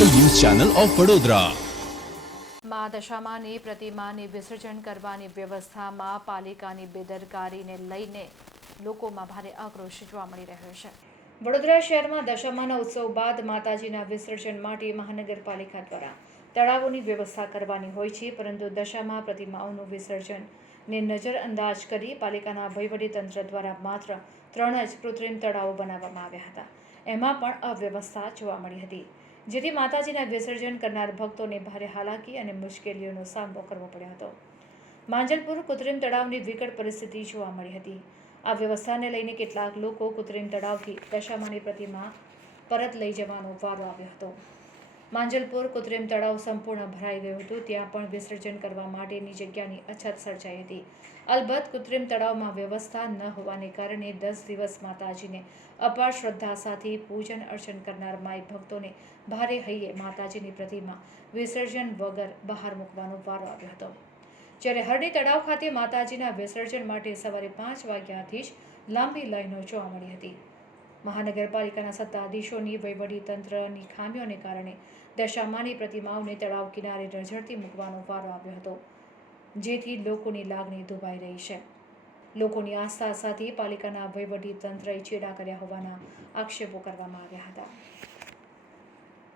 Channel of Vadodara. મા દશામાની પ્રતિમાની વિસર્જન કરવાની વ્યવસ્થામાં પાલિકાની બેદરકારીને લઈને લોકોમાં ભારે આક્રોશ જોવા મળી રહ્યો છે. વડોદરા શહેરમાં દશામાના ઉત્સવ બાદ માતાજીના વિસર્જન માટે મહાનગરપાલિકા દ્વારા તળાવોની વ્યવસ્થા કરવાની હોય છે, પરંતુ દશામાં પ્રતિમાઓનું વિસર્જન ને નજરઅંદાજ કરી પાલિકાના વહીવટીતંત્ર દ્વારા માત્ર ત્રણ જ કૃત્રિમ તળાવો બનાવવામાં આવ્યા હતા. એમાં પણ અવ્યવસ્થા જોવા મળી હતી. જેથી માતાજીના વિસર્જન કરનાર ભક્તોને ભારે હાલાકી અને મુશ્કેલીઓનો સામનો કરવો પડ્યો હતો. માંજલપુર કૃત્રિમ તળાવની વિકટ પરિસ્થિતિ જોવા મળી હતી. આ વ્યવસ્થાને લઈને કેટલાક લોકો કૃત્રિમ તળાવથી દશામાની પ્રતિમા પરત લઈ જવાનો વારો આવ્યો હતો. માંજલપુર કૃત્રિમ તળાવ સંપૂર્ણ ભરાઈ ગયું હતું. ત્યાં પણ વિસર્જન કરવા માટેની જગ્યાની અછત સર્જાઈ હતી. અલબત્ત, કૃત્રિમ તળાવમાં વ્યવસ્થા ન હોવાને કારણે દસ દિવસ માતાજીને અપાર શ્રદ્ધા સાથે પૂજન અર્ચન કરનાર માય ભક્તોને ભારે હૈયે માતાજીની પ્રતિમા વિસર્જન વગર બહાર મૂકવાનો વારો આવ્યો હતો. જ્યારે હરડી તળાવ ખાતે માતાજીના વિસર્જન માટે સવારે પાંચ વાગ્યાથી જ લાંબી લાઈનો જોવા મળી હતી. મહાનગરપાલિકાના સત્તાધીશોની વહીવટીતંત્રની ખામીઓને કારણે દશામાની પ્રતિમાઓને તળાવ કિનારે રઝળતી મૂકવાનો વારો આવ્યો હતો જેથી લોકોની લાગણી દુભાઈ રહી છે. લોકોની આસ્થા સાથે પાલિકાના વહીવટીતંત્રએ ચેડા કર્યા હોવાના આક્ષેપો કરવામાં આવ્યા હતા.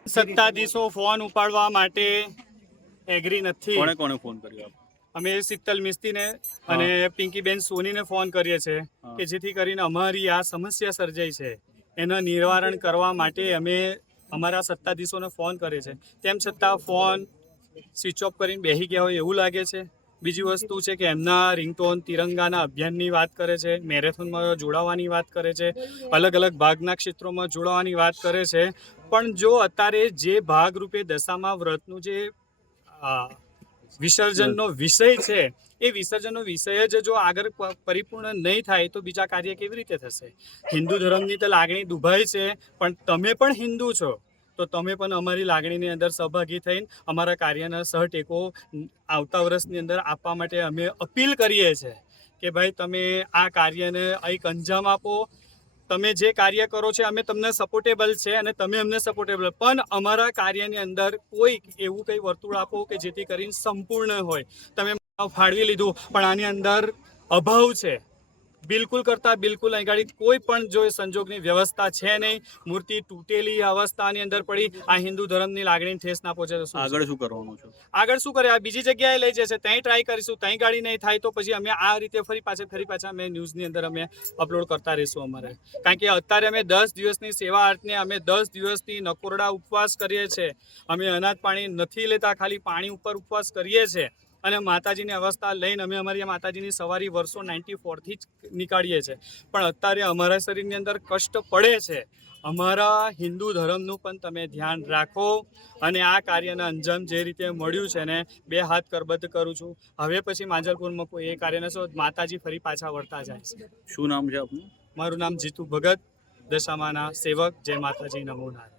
સત્તાધીશો ફોન ઉપાડવા માટે એગ્રી નથી. કોણે કોણે ફોન કર્યો? અમે શીતલ મિસ્તીને અને પિંકીબેન સોનીને ફોન કરીએ છીએ કે જેથી કરીને અમારી આ સમસ્યા સર્જાઈ છે. એના નિવારણ કરવા માટે અમે અમારા સત્તાધીશોને ફોન કરે છે તેમ છતાં ફોન સ્વિચ ઓફ કરીને બેસી ગયા હોય એવું લાગે છે. બીજી વસ્તુ છે કે એમના રિંગટોન તિરંગાના અભિયાનની વાત કરે છે મેરેથોનમાં જોડાવાની વાત કરે છે અલગ અલગ ભાગના ક્ષેત્રોમાં જોડાવાની વાત કરે છે. પણ જો અત્યારે જે ભાગરૂપે દશામાં વ્રતનું જે વિસર્જનનો વિષય છે. એ વિસર્જનનો વિષય જ જો આગળ પરિપૂર્ણ નહીં થાય તો બીજા કાર્ય કેવી રીતે થશે? હિન્દુ ધર્મની તો લાગણી દુભાઈ છે, પણ તમે પણ હિન્દુ છો. તો તમે પણ અમારી લાગણીની અંદર સહભાગી થઈને અમારા કાર્યના સહટેકો આવતા વર્ષની અંદર આપવા માટે અમે અપીલ કરીએ છીએ કે ભાઈ તમે આ કાર્યને એક અંજામ આપો તમે જે કાર્ય કરો છો અમે તમને સપોર્ટેબલ છે અને તમે અમને સપોર્ટેબલ પણ અમારા કાર્યની અંદર કોઈ એવું કંઈ વર્તુળ આપો કે જેથી કરીને સંપૂર્ણ હોય. તમે ફાળવી લીધું, પણ આની અંદર અભાવ છે. બિલકુલ કરતાં બિલકુલ અહીં ગાડી કોઈ પણ જો સંજોગની વ્યવસ્થા છે નહીં મૂર્તિ તૂટેલી અવસ્થાની અંદર પડી આ હિન્દુ ધર્મની લાગણી ઠેસ ના પહોંચે તો આગળ શું કરવાનું છે? આગળ શું કરે આ બીજી જગ્યાએ લઈ જશે ત્યાં ટ્રાય કરીશું ત્યાં ગાડી નહીં થાય તો પછી અમે આ રીતે ફરી પાછા ફરી પાછા અમે ન્યૂઝની અંદર અમે અપલોડ કરતા રહીશું અમારે. કારણ કે અત્યારે અમે દસ દિવસની સેવા આર્ટને અમે દસ દિવસથી નકોરડા ઉપવાસ કરીએ છીએ. અમે અનાજ પાણી નથી લેતા ખાલી પાણી ઉપર ઉપવાસ કરીએ છીએ. અને માતાજીની અવસ્થા લઈને અમે અમારી માતાજીની સવારી વર્ષો નાઇન્ટી ફોરથી જ નીકાળીએ છીએ. પણ અત્યારે અમારા શરીરની અંદર કષ્ટ પડે છે. અમારા હિન્દુ ધર્મનું પણ તમે ધ્યાન રાખો અને આ કાર્યના અંજામ જે રીતે મળ્યું છે ને બે હાથ કરબદ્ધ કરું છું. હવે પછી માંજલપુરમાં કોઈ એ કાર્ય નશો માતાજી ફરી પાછા વળતા જાય છે. શું નામ છે આપનું? મારું નામ જીતુ ભગત દશામાના સેવક જય માતાજી નમો નારાયણ.